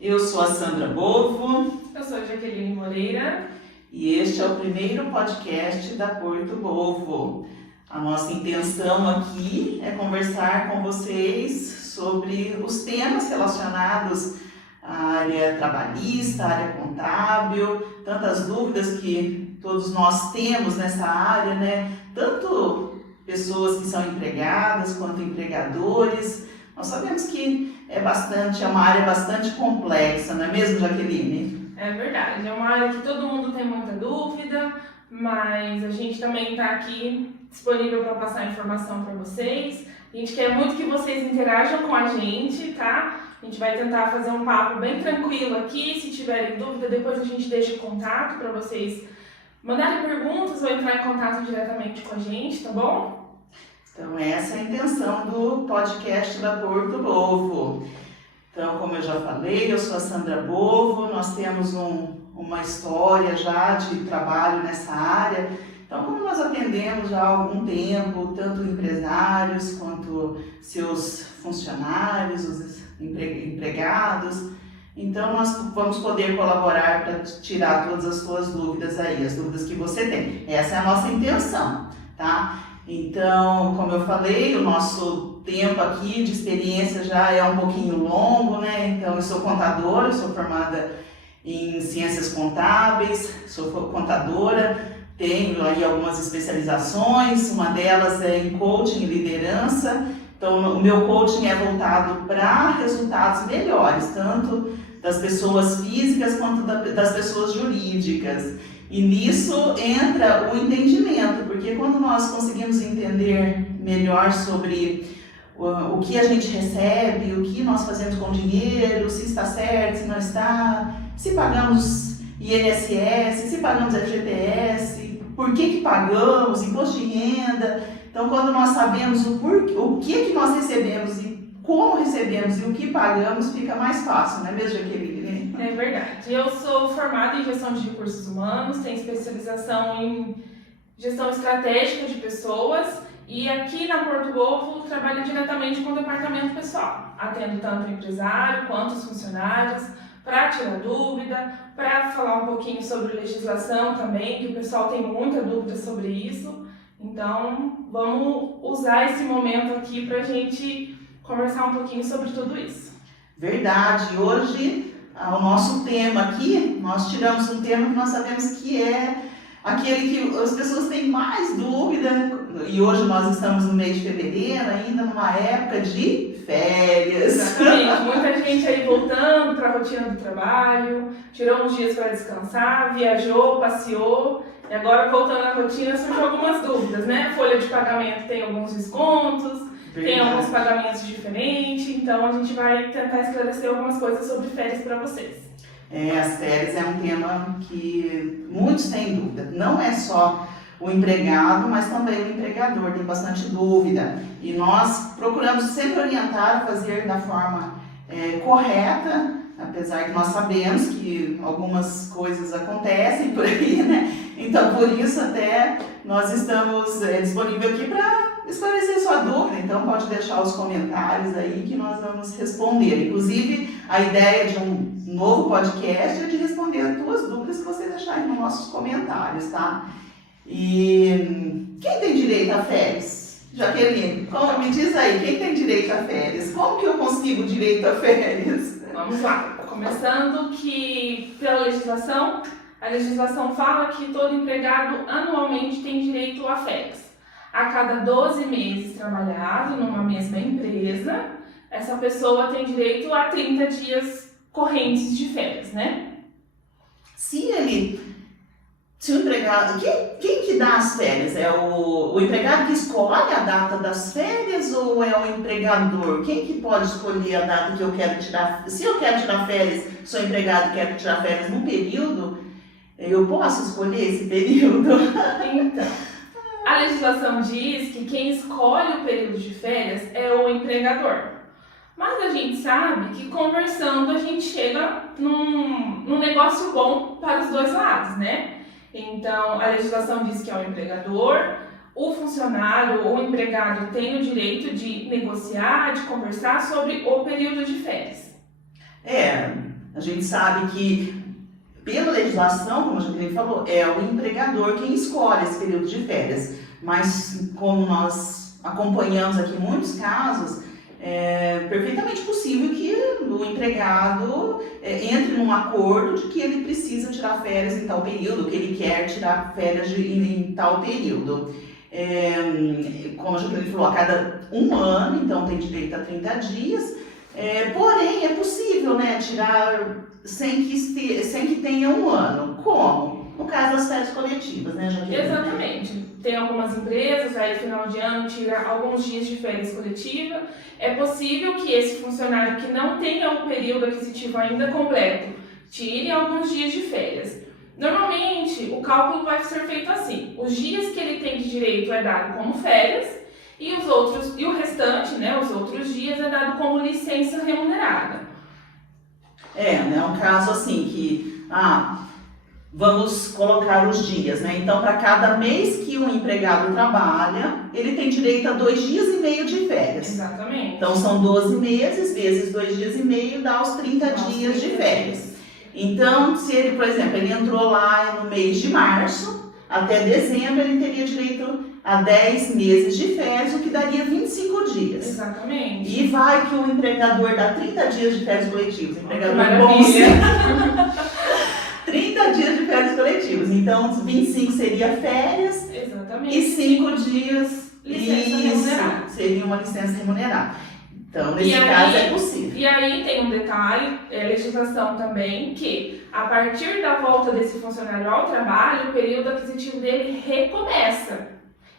Eu sou a Sandra Bovo. Eu sou a Jaqueline Moreira. E este é o primeiro podcast da Porto Bovo. A nossa intenção aqui é conversar com vocês sobre os temas relacionados à área trabalhista, à área contábil, tantas dúvidas que todos nós temos nessa área, né? Tanto pessoas que são empregadas quanto empregadores. Nós sabemos que é uma área bastante complexa, não é mesmo, Jaqueline? É verdade, é uma área que todo mundo tem muita dúvida, mas a gente também está aqui disponível para passar informação para vocês. A gente quer muito que vocês interajam com a gente, tá? A gente vai tentar fazer um papo bem tranquilo aqui. Se tiverem dúvida, depois a gente deixa o contato para vocês mandarem perguntas ou entrar em contato diretamente com a gente, tá bom? Então, essa é a intenção do podcast da Porto Bovo. Então, como eu já falei, eu sou a Sandra Bovo, nós temos uma história já de trabalho nessa área. Então, como nós atendemos já há algum tempo, tanto empresários quanto seus funcionários, os empregados, então nós vamos poder colaborar para tirar todas as suas dúvidas aí, as dúvidas que você tem. Essa é a nossa intenção, tá? Então, como eu falei, o nosso tempo aqui de experiência já é um pouquinho longo, né? Então, eu sou contadora, sou formada em ciências contábeis, sou contadora, tenho aí algumas especializações, uma delas é em coaching e liderança. Então, o meu coaching é voltado para resultados melhores, tanto das pessoas físicas quanto das pessoas jurídicas. E nisso entra o entendimento, porque quando nós conseguimos entender melhor sobre o que a gente recebe, o que nós fazemos com o dinheiro, se está certo, se não está, se pagamos INSS, se pagamos FGTS, por que pagamos, imposto de renda. Então, quando nós sabemos o que nós recebemos e como recebemos e o que pagamos, fica mais fácil, não é mesmo, Jaqueline? É verdade. Eu sou formada em gestão de recursos humanos, tenho especialização em gestão estratégica de pessoas e aqui na Porto Bovo trabalho diretamente com o departamento pessoal, atendo tanto o empresário quanto os funcionários para tirar dúvida, para falar um pouquinho sobre legislação também, que o pessoal tem muita dúvida sobre isso. Então, vamos usar esse momento aqui para a gente conversar um pouquinho sobre tudo isso. Verdade. Hoje, o nosso tema aqui, nós tiramos um tema que nós sabemos que é aquele que as pessoas têm mais dúvida, e hoje nós estamos no mês de fevereiro, ainda numa época de férias. Exatamente, muita gente aí voltando para a rotina do trabalho, tirou uns dias para descansar, viajou, passeou, e agora voltando à rotina surgiu algumas dúvidas, né? Folha de pagamento tem alguns descontos, tem alguns pagamentos diferentes, então a gente vai tentar esclarecer algumas coisas sobre férias para vocês. As férias é um tema que muitos têm dúvida. Não é só o empregado, mas também o empregador tem bastante dúvida. E nós procuramos sempre orientar a fazer da forma correta, apesar que nós sabemos que algumas coisas acontecem por aí, né? Então, por isso até nós estamos disponíveis aqui para esclarecer sua dúvida. Então, pode deixar os comentários aí que nós vamos responder. Inclusive, a ideia de um novo podcast é de responder as tuas dúvidas que você deixar aí nos nossos comentários, tá? E quem tem direito a férias? Jaqueline, me diz aí, quem tem direito a férias? Como que eu consigo direito a férias? Vamos lá. Começando que pela legislação, a legislação fala que todo empregado anualmente tem direito a férias. A cada 12 meses trabalhado numa mesma empresa, essa pessoa tem direito a 30 dias correntes de férias, né? Se o empregado, quem que dá as férias? É o empregado que escolhe a data das férias ou é o empregador? Quem que pode escolher a data que eu quero tirar? Se eu quero tirar férias, sou empregado e quero tirar férias num período, eu posso escolher esse período? Então, a legislação diz que quem escolhe o período de férias é o empregador. Mas a gente sabe que conversando a gente chega num negócio bom para os dois lados, né? Então, a legislação diz que é o empregador, o funcionário ou empregado tem o direito de negociar, de conversar sobre o período de férias. A gente sabe que, pela legislação, como a gente falou, é o empregador quem escolhe esse período de férias. Mas, como nós acompanhamos aqui muitos casos, é perfeitamente possível que o empregado entre num acordo de que ele precisa tirar férias em tal período, que ele quer tirar férias em tal período. Como a Jaqueline falou, a cada um ano, então tem direito a 30 dias, porém é possível, né, tirar sem que tenha um ano. Como? No caso das férias coletivas, né, Jaqueline? Exatamente. Tem algumas empresas, aí final de ano tira alguns dias de férias coletiva. É possível que esse funcionário que não tenha o período aquisitivo ainda completo tire alguns dias de férias. Normalmente, o cálculo vai ser feito assim: os dias que ele tem de direito é dado como férias e o restante, né, os outros dias é dado como licença remunerada. Né, um caso assim que, vamos colocar os dias, né? Então, para cada mês que um empregado trabalha, ele tem direito a 2 dias e meio de férias. Exatamente. Então, são 12 meses, vezes 2 dias e meio, dá os 30 dias de férias. Então, se ele, por exemplo, ele entrou lá no mês de março, até dezembro ele teria direito a 10 meses de férias, o que daria 25 dias. Exatamente. E vai que o empregador dá 30 dias de férias coletivas. Empregador maravilha! 30 dias de férias coletivas. Então, 25 seria férias. Exatamente. E 5 dias licença remunerada. Seria uma licença remunerada. Então, nesse caso é possível. E aí tem um detalhe, legislação também, que a partir da volta desse funcionário ao trabalho, o período aquisitivo dele recomeça.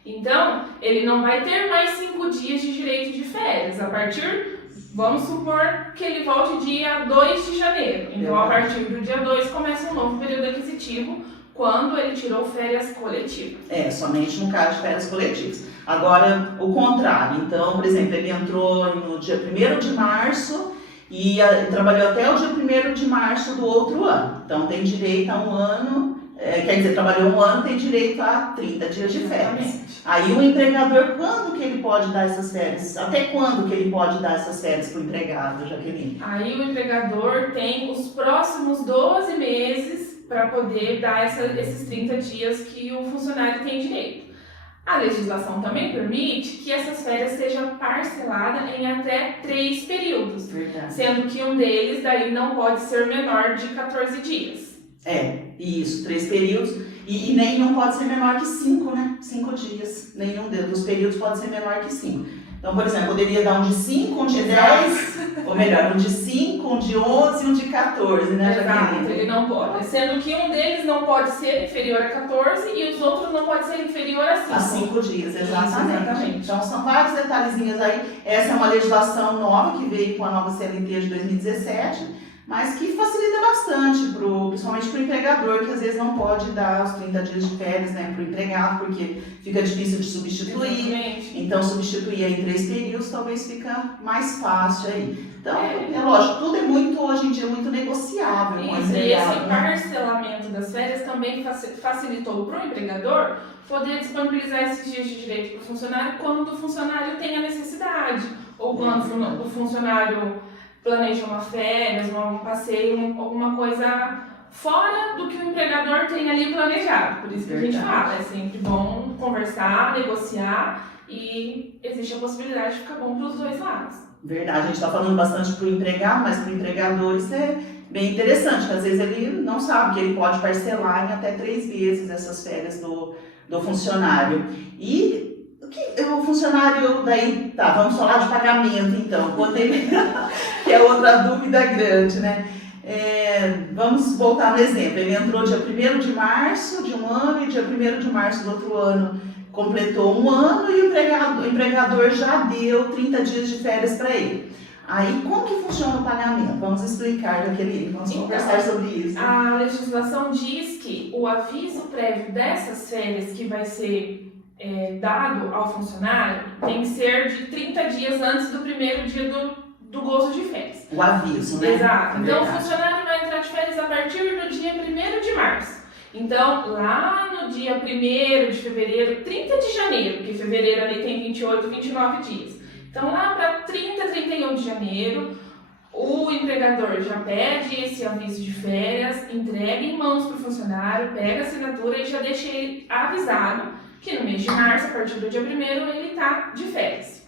Então, ele não vai ter mais 5 dias de direito de férias. Vamos supor que ele volte dia 2 de janeiro. Então, a partir do dia 2 começa um novo período aquisitivo, quando ele tirou férias coletivas. Somente no caso de férias coletivas. Agora, o contrário. Então, por exemplo, ele entrou no dia 1º de março e trabalhou até o dia 1º de março do outro ano. Então, tem direito a um ano, trabalhou um ano, tem direito a 30 dias de férias. Exatamente. Aí o empregador, quando que ele pode dar essas férias? Até quando que ele pode dar essas férias para o empregado, Jaqueline? Aí o empregador tem os próximos 12 meses para poder dar esses 30 dias que o funcionário tem direito. A legislação também permite que essas férias sejam parceladas em até 3 períodos. Verdade. Sendo que um deles daí não pode ser menor de 14 dias. Isso, 3 períodos. E nenhum pode ser menor que 5, né? 5 dias. Nenhum dos períodos pode ser menor que 5. Então, por exemplo, poderia dar um de 5, um de 10, ou melhor, um de 5, um de 11 e um de 14, né, Jaqueline? Exato, ele não pode. Sendo que um deles não pode ser inferior a 14 e os outros não podem ser inferior a 5. A 5 dias, exatamente. Exatamente. Então, são vários detalhezinhos aí. Essa é uma legislação nova que veio com a nova CLT de 2017, mas que facilita bastante, principalmente para o empregador, que às vezes não pode dar os 30 dias de férias, né, para o empregado, porque fica difícil de substituir. Exatamente. Então, substituir em 3 períodos talvez fica mais fácil aí. Então, é lógico, tudo hoje em dia, muito negociável com o Isso, e empregado. esse parcelamento das férias também facilitou para o empregador poder disponibilizar esses dias de direito para o funcionário quando o funcionário tem a necessidade, ou quando o funcionário planeja uma férias, um passeio, alguma coisa fora do que o empregador tem ali planejado. Por isso que a gente fala, é sempre bom conversar, negociar e existe a possibilidade de ficar bom para os dois lados. Verdade, a gente está falando bastante para o empregado, mas para o empregador isso é bem interessante, porque às vezes ele não sabe que ele pode parcelar em até 3 vezes essas férias do funcionário. E o funcionário, daí, vamos falar de pagamento então, que é outra dúvida grande, né? Vamos voltar no exemplo, ele entrou dia 1º de março de um ano e dia 1º de março do outro ano completou um ano e o empregador já deu 30 dias de férias para ele. Aí, como que funciona o pagamento? Vamos explicar, Jaqueline, vamos conversar sobre isso. A legislação diz que o aviso prévio dessas férias que vai ser dado ao funcionário tem que ser de 30 dias antes do primeiro dia do gozo de férias. O aviso, né? Exato. Então, o funcionário vai entrar de férias a partir do dia 1º de março. Então, lá no dia 1º de fevereiro, 30 de janeiro, porque fevereiro ali tem 28, 29 dias. Então, lá para 30, 31 de janeiro, o empregador já pede esse aviso de férias, entrega em mãos para o funcionário, pega a assinatura e já deixa ele avisado que no mês de março, a partir do dia 1º, ele está de férias.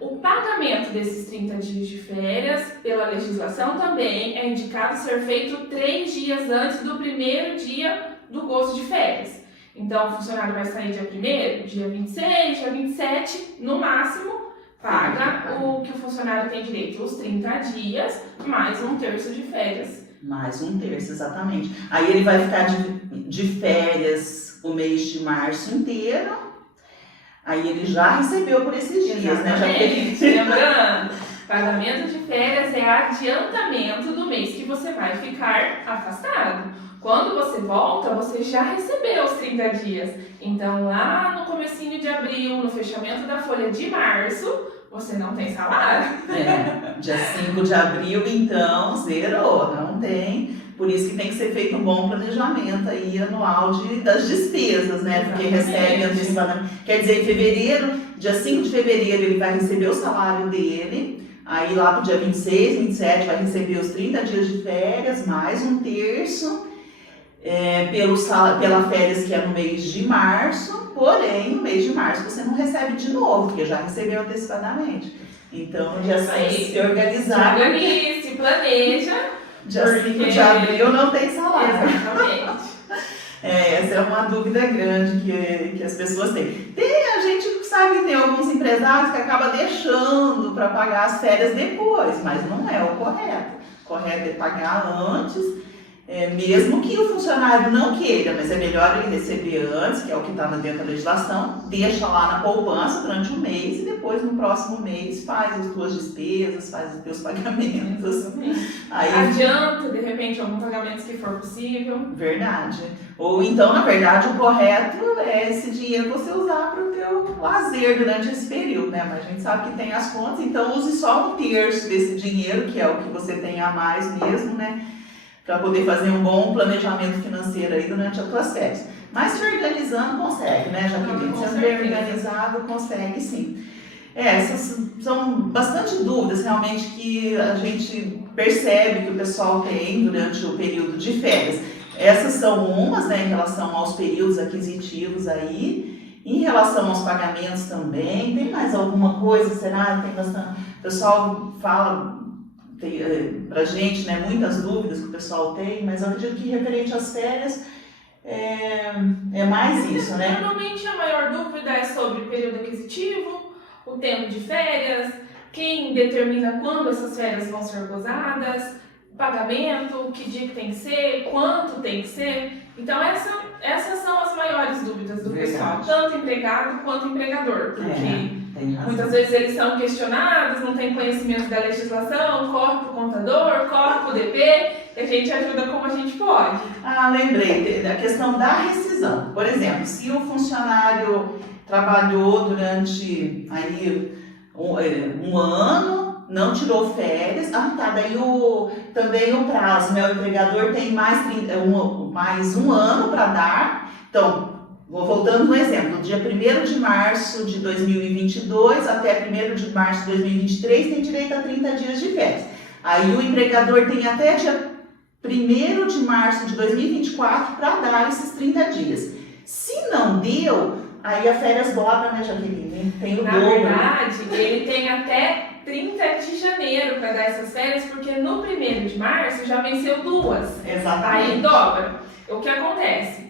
O pagamento desses 30 dias de férias, pela legislação, também é indicado ser feito 3 dias antes do primeiro dia do gozo de férias. Então, o funcionário vai sair dia 1º, dia 26, dia 27, no máximo, paga o que o funcionário tem direito, os 30 dias, mais 1/3 de férias. Mais 1/3, exatamente. Aí ele vai ficar de férias o mês de março inteiro, aí ele já recebeu por esses dias, né? Já teve... Lembrando, pagamento de férias é adiantamento do mês que você vai ficar afastado. Quando você volta, você já recebeu os 30 dias. Então, lá no comecinho de abril, no fechamento da folha de março, você não tem salário. Dia 5 de abril, então, zerou, não tem. Por isso que tem que ser feito um bom planejamento aí anual das despesas, né? Porque recebe antecipadamente. Quer dizer, em fevereiro, dia 5 de fevereiro, ele vai receber o salário dele. Aí lá pro dia 26, 27 vai receber os 30 dias de férias, mais 1/3. Pela férias que é no mês de março, porém no mês de março você não recebe de novo, porque já recebeu antecipadamente. Então, no dia 6, se organizar. Se planeja. Dia 5 de abril não tem salário. Exatamente. Essa é uma dúvida grande que as pessoas têm. A gente sabe que tem alguns empresários que acabam deixando para pagar as férias depois, mas não é o correto. O correto é pagar antes. Mesmo que o funcionário não queira, mas é melhor ele receber antes, que é o que está dentro da legislação, deixa lá na poupança durante um mês e depois no próximo mês faz as tuas despesas, faz os teus pagamentos. Aí, adianta, de repente, algum pagamento que for possível. Verdade. Ou então, na verdade, o correto é esse dinheiro você usar para o teu lazer durante esse período, né? Mas a gente sabe que tem as contas, então use só 1/3 desse dinheiro, que é o que você tem a mais mesmo, né? Para poder fazer um bom planejamento financeiro aí durante as tuas férias. Mas se organizando, consegue, né, Jaqueline? Se bem organizado, consegue sim. Essas são bastante dúvidas, realmente, que a gente percebe que o pessoal tem durante o período de férias. Essas são umas, né, em relação aos períodos aquisitivos aí. Em relação aos pagamentos também, tem mais alguma coisa? Será? Tem bastante... O pessoal fala... pra gente, né, muitas dúvidas que o pessoal tem, mas eu acredito que referente às férias é mais isso, né? Normalmente a maior dúvida é sobre o período aquisitivo, o tempo de férias, quem determina quando essas férias vão ser gozadas, pagamento, que dia que tem que ser, quanto tem que ser. Então essas são as maiores dúvidas do pessoal, tanto empregado quanto empregador, porque muitas vezes eles são questionados, não têm conhecimento da legislação, corre para o contador, corre para o DP, e a gente ajuda como a gente pode. Lembrei da questão da rescisão. Por exemplo, se o funcionário trabalhou durante aí, um ano, não tirou férias, daí também o prazo, né? O empregador tem mais um ano para dar. Então, voltando no exemplo, dia 1º de março de 2022 até 1º de março de 2023 tem direito a 30 dias de férias. Aí o empregador tem até dia 1º de março de 2024 para dar esses 30 dias. Se não deu, aí a férias dobra, né, Jaqueline? Tem o dobro. Na verdade, ele tem até 30 de janeiro para dar essas férias, porque no 1º de março já venceu 2. Exatamente. Aí dobra. O que acontece?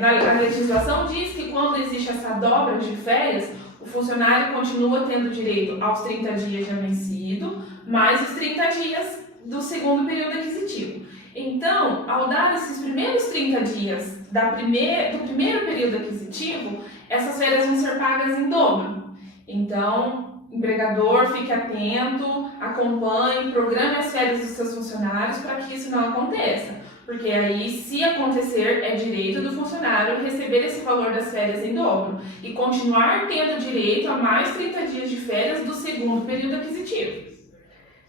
A legislação diz que quando existe essa dobra de férias, o funcionário continua tendo direito aos 30 dias já vencido, mais os 30 dias do segundo período aquisitivo. Então, ao dar esses primeiros 30 dias do primeiro período aquisitivo, essas férias vão ser pagas em dobro. Então, empregador, fique atento, acompanhe, programe as férias dos seus funcionários para que isso não aconteça. Porque aí, se acontecer, é direito do funcionário receber esse valor das férias em dobro e continuar tendo direito a mais 30 dias de férias do segundo período aquisitivo.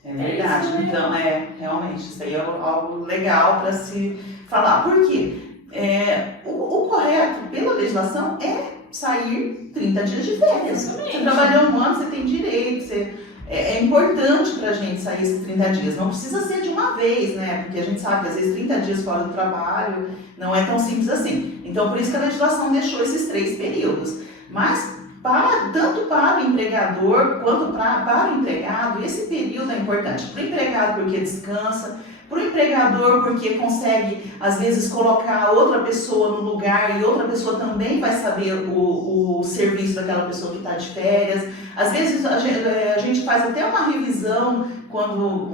É verdade, isso, né? Então realmente, isso aí é algo legal para se falar. Por quê? O correto, pela legislação, é sair 30 dias de férias. Exatamente. Você trabalhou um ano, você tem direito, é importante para a gente sair esses 30 dias. Não precisa ser de uma vez, né? Porque a gente sabe que às vezes 30 dias fora do trabalho não é tão simples assim. Então, por isso que a legislação deixou esses 3 períodos. Mas, tanto para o empregador quanto para o empregado, esse período é importante. Para o empregado, porque descansa. Para o empregador, porque consegue, às vezes, colocar outra pessoa no lugar e outra pessoa também vai saber o serviço daquela pessoa que está de férias. Às vezes, a gente faz até uma revisão quando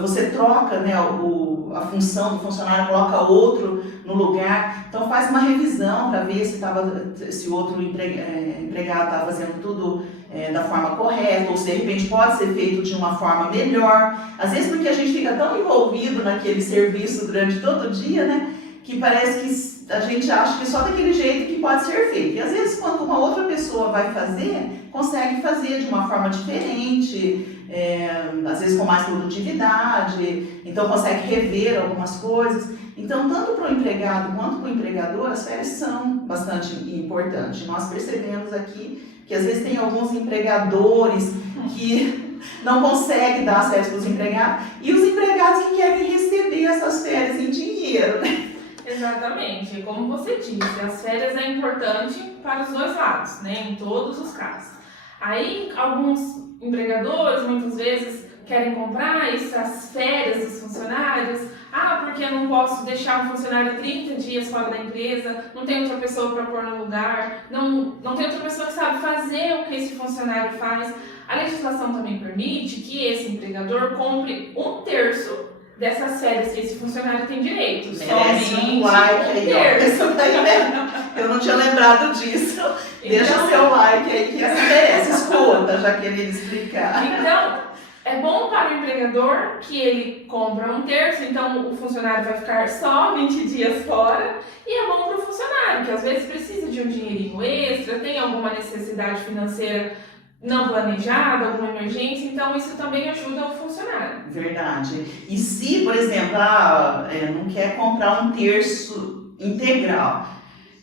você troca, né, a função do funcionário, coloca outro no lugar. Então, faz uma revisão para ver se o outro empregado está fazendo tudo da forma correta, ou se de repente pode ser feito de uma forma melhor. Às vezes porque a gente fica tão envolvido naquele serviço durante todo o dia, né, que parece que a gente acha que só daquele jeito que pode ser feito. E às vezes quando uma outra pessoa vai fazer, consegue fazer de uma forma diferente, às vezes com mais produtividade, então consegue rever algumas coisas. Então, tanto para o empregado quanto para o empregador, as férias são bastante importantes. Nós percebemos aqui que às vezes tem alguns empregadores que não conseguem dar as férias para os empregados e os empregados que querem receber essas férias em dinheiro, né? Exatamente, como você disse, as férias é importante para os dois lados, né? Em todos os casos. Aí, alguns empregadores muitas vezes querem comprar essas férias dos funcionários. Porque eu não posso deixar um funcionário 30 dias fora da empresa, não tem outra pessoa para pôr no lugar, não tem outra pessoa que sabe fazer o que esse funcionário faz. A legislação também permite que esse empregador compre 1/3 dessas férias que esse funcionário tem direito. Merece um like aí, ó. Eu não tinha lembrado disso. Deixa seu like aí que essa merece. Escuta, já que ele explicar. Então, é bom para o empregador que ele compra 1/3, então o funcionário vai ficar só 20 dias fora. E é bom para o funcionário, que às vezes precisa de um dinheirinho extra, tem alguma necessidade financeira não planejada, alguma emergência, então isso também ajuda o funcionário. Verdade. E se, por exemplo, não quer comprar 1/3 integral,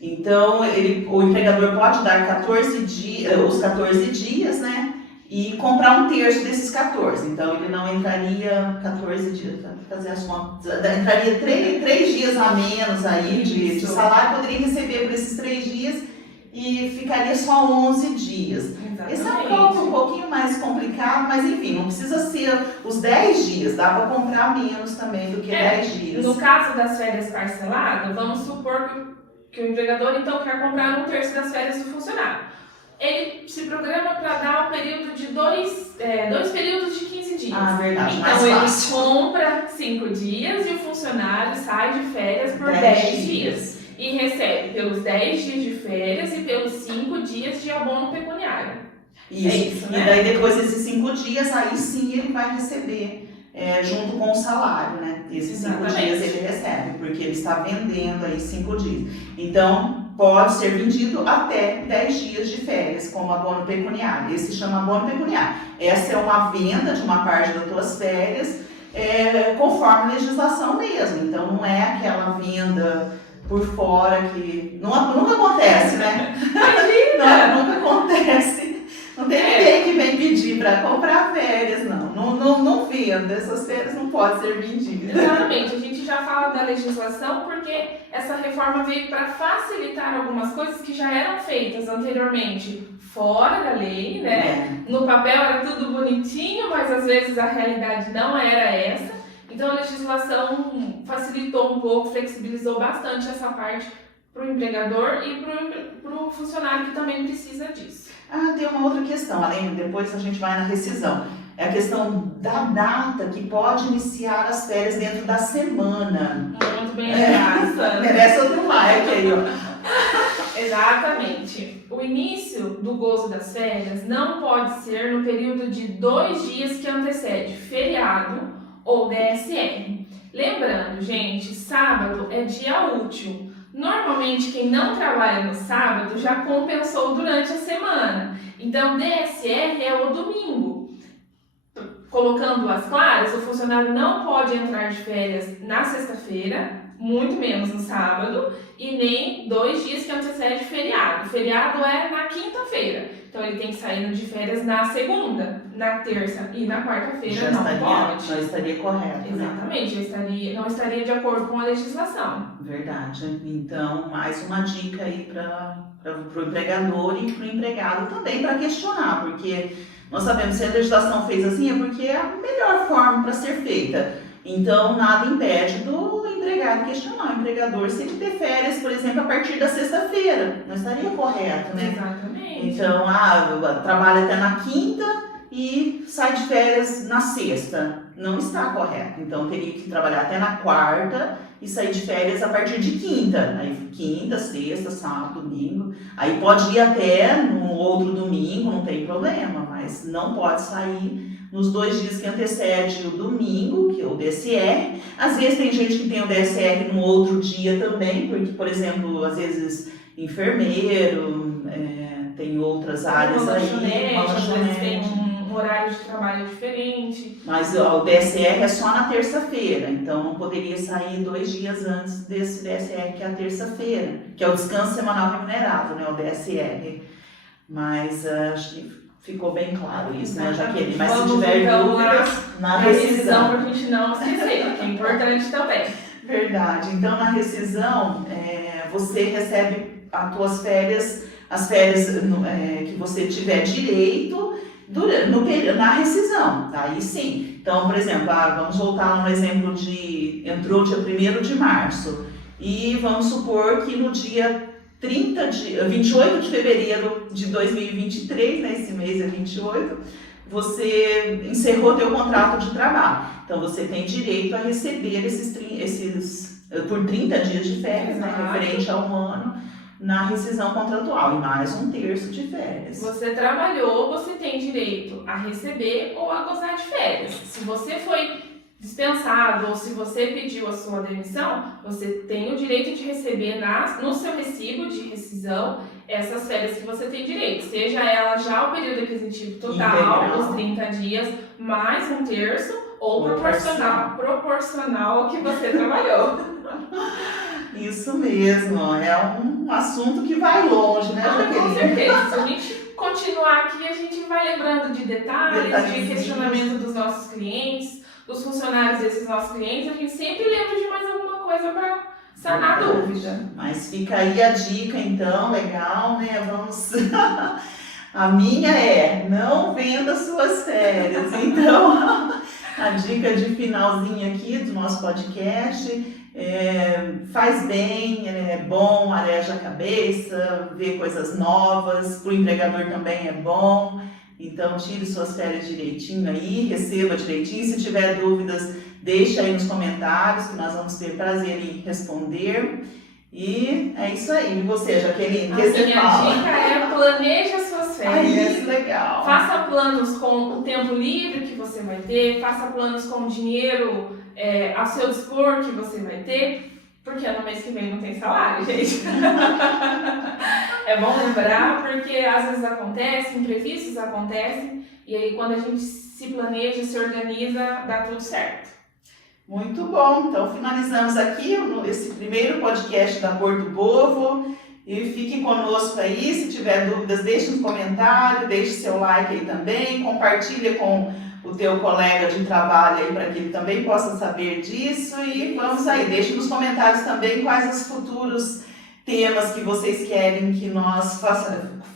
então o empregador pode dar os 14 dias, né? E comprar 1/3 desses 14. Então, ele não entraria 14 dias, fazer as contas, entraria 3 dias a menos aí de salário, poderia receber por esses 3 dias e ficaria só 11 dias. Exatamente. Esse é um cálculo um pouquinho mais complicado, mas enfim, não precisa ser os 10 dias, dá para comprar menos também do que 10 dias. No caso das férias parceladas, vamos supor que o empregador então quer comprar 1/3 das férias do funcionário. Ele se programa para dar um período de dois períodos de 15 dias. Verdade, então ele compra 5 dias e o funcionário sai de férias por 10 dias. E recebe pelos 10 dias de férias e pelos 5 dias de abono pecuniário. Isso, né? E daí depois desses 5 dias, aí sim ele vai receber junto com o salário, né? Esses 5 dias ele recebe, porque ele está vendendo aí 5 dias. Então, pode ser vendido até 10 dias de férias como abono pecuniário. Esse se chama abono pecuniário. Essa é uma venda de uma parte das tuas férias conforme a legislação mesmo. Então, não é aquela venda por fora que nunca acontece, né? Nunca acontece. Não tem ninguém que vem pedir para comprar férias, não. Não venda, essas férias não podem ser vendidas. Exatamente, a gente já fala da legislação porque essa reforma veio para facilitar algumas coisas que já eram feitas anteriormente fora da lei, né? No papel era tudo bonitinho, mas às vezes a realidade não era essa. Então a legislação facilitou um pouco, flexibilizou bastante essa parte para o empregador e para o funcionário que também precisa disso. Tem uma outra questão, além, depois a gente vai na rescisão. É a questão da data que pode iniciar as férias dentro da semana. Muito bem, graça. Merece outro like aí, ó. Exatamente. O início do gozo das férias não pode ser no período de 2 dias que antecede feriado ou DSR. Lembrando, gente, sábado é dia útil. Normalmente, quem não trabalha no sábado já compensou durante a semana. Então, DSR é o domingo. Colocando as claras, o funcionário não pode entrar de férias na sexta-feira, muito menos no sábado, e nem 2 dias que antecede feriado. O feriado é na quinta-feira. Então ele tem que sair de férias na segunda, na terça e na quarta-feira não pode. Não estaria correto, Exatamente, não estaria de acordo com a legislação. Verdade. Então, mais uma dica aí para o empregador e para o empregado também para questionar, porque nós sabemos que se a legislação fez assim é porque é a melhor forma para ser feita. Então, nada impede do empregado questionar o empregador se ele ter férias, por exemplo, a partir da sexta-feira. Não estaria correto, né? Exatamente. Então, trabalha até na quinta e sai de férias na sexta. Não está correto. Então, teria que trabalhar até na quarta e sair de férias a partir de quinta. Aí, quinta, sexta, sábado, domingo. Aí pode ir até no outro domingo, não tem problema, mas não pode sair nos 2 dias que antecede o domingo, que é o DSR. Às vezes tem gente que tem o DSR no outro dia também, porque, por exemplo, às vezes enfermeiro, tem outras áreas aí. Às vezes tem um horário de trabalho diferente. Mas o DSR é só na terça-feira, então não poderia sair 2 dias antes desse DSR, que é a terça-feira, que é o descanso semanal remunerado, né, o DSR. Mas acho que ficou bem claro isso, né, Jaqueline? Mas se tiver então, dúvidas, na rescisão. Para a gente não esquecer, que é importante também. Verdade. Então, na rescisão, você recebe as tuas férias, as férias que você tiver direito na rescisão. Aí sim. Então, por exemplo, vamos voltar no exemplo entrou dia 1º de março e vamos supor que no dia 28 de fevereiro de 2023, né, esse mês é 28, você encerrou teu contrato de trabalho. Então, você tem direito a receber esses por 30 dias de férias, né, referente a um ano, na rescisão contratual, e mais 1/3 de férias. Você trabalhou, você tem direito a receber ou a gozar de férias. Se você foi dispensado ou se você pediu a sua demissão, você tem o direito de receber no seu recibo de rescisão essas férias que você tem direito, seja ela já o período aquisitivo total, integral, os 30 dias, mais 1/3 ou proporcional ao que você trabalhou. Isso mesmo, é um assunto que vai longe, né, Jaqueline? Com certeza. Se a gente continuar aqui, a gente vai lembrando de detalhes, de questionamento dos nossos clientes, dos funcionários desses nossos clientes, a gente sempre lembra de mais alguma coisa para sanar a dúvida. Mas fica aí a dica, então, legal, né? Vamos... A minha não venda suas férias. Então, a dica de finalzinho aqui do nosso podcast faz bem, é bom, areja a cabeça, ver coisas novas, para o empregador também é bom. Então, tire suas férias direitinho aí, receba direitinho. Se tiver dúvidas, deixa aí nos comentários, que nós vamos ter prazer em responder. E é isso aí. E você, Jaqueline, o que você fala? A minha dica é planeja suas férias. Isso, legal. Faça planos com o tempo livre que você vai ter, faça planos com o dinheiro a seu dispor que você vai ter, porque no mês que vem não tem salário, gente. É bom lembrar, porque às vezes acontece, imprevistos acontecem, e aí quando a gente se planeja, se organiza, dá tudo certo. Muito bom, então finalizamos aqui esse primeiro podcast da Porto Bovo, e fiquem conosco aí. Se tiver dúvidas, deixe nos comentários, deixe seu like aí também, compartilha com o teu colega de trabalho aí para que ele também possa saber disso, e vamos aí, deixe nos comentários também quais os futuros temas que vocês querem que nós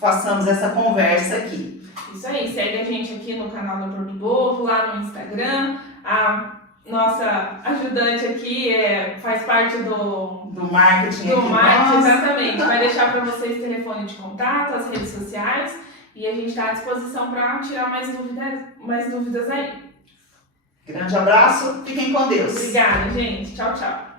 façamos essa conversa aqui. Isso aí, segue a gente aqui no canal da Porto Bovo, lá no Instagram. A nossa ajudante aqui faz parte do marketing. Do marketing, exatamente. Vai deixar para vocês o telefone de contato, as redes sociais, e a gente está à disposição para tirar mais dúvidas aí. Grande abraço, fiquem com Deus. Obrigada, gente. Tchau, tchau.